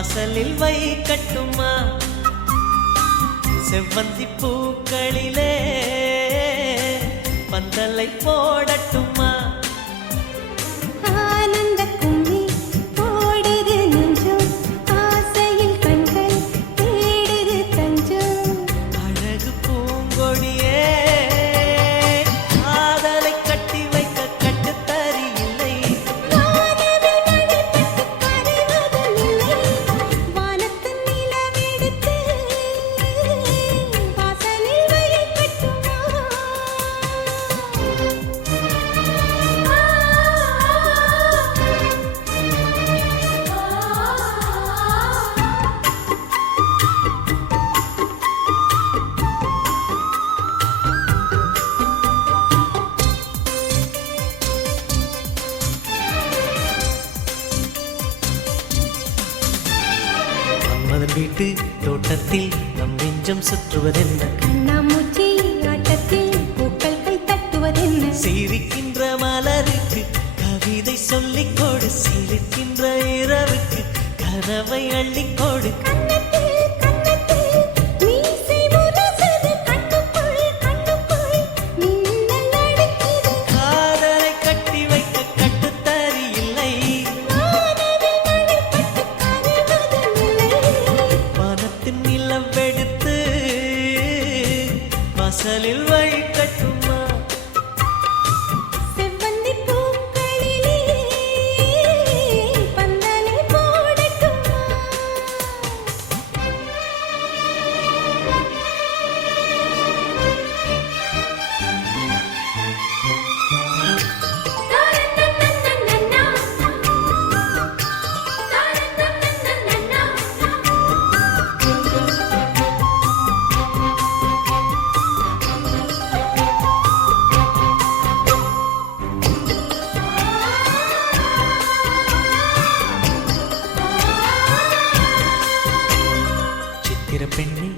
வாசலில் வைக்கட்டுமா செவ்வந்தி பூக்களிலே பந்தலை போடட்டுமா ஆனந்த கும்மி போடுது நெஞ்சம் ஆசையில் கண்கள் தேடுது தஞ்சம் அழகு பூங்கொடியே காதலை கட்டி வைக்க கட்டுத்தறி இல்லை வானவில் மழைப்பட்டு கரைவதும் இல்லை வானத்தின் நிலவெடுத்து வாசலில் வைக்கட்டுமா மன்மதன் வீட்டு தோட்டத்தில் நம் நெஞ்சம் சுற்றுவதென்ன கண்ணாமூச்சி ஆட்டத்தில் பூக்கள் கை தட்டுவதென்ன சிரிக்கின்ற மலருக்கு கவிதை சொல்லிக் கொடு சிரிக்கின்ற இரவுக்கு கனவை அள்ளிக்கொடு கண்ணத்தில் கண்ணத்தில் மீசை முரசுது கண்ணுக்குள் கண்ணுக்குள் மின்னல் அடிக்குது காதலை கட்டி வைக்க கட்டுத்தறி இல்லை வானவில் மழைப்பட்டு கரைவதும் இல்லை வானத்தின் நிலவெடுத்து வாசலில் வைக்கட்டுமா செவ்வந்தி பூக்களிலே பந்தலை போடட்டுமா சித்திர பெண்ணே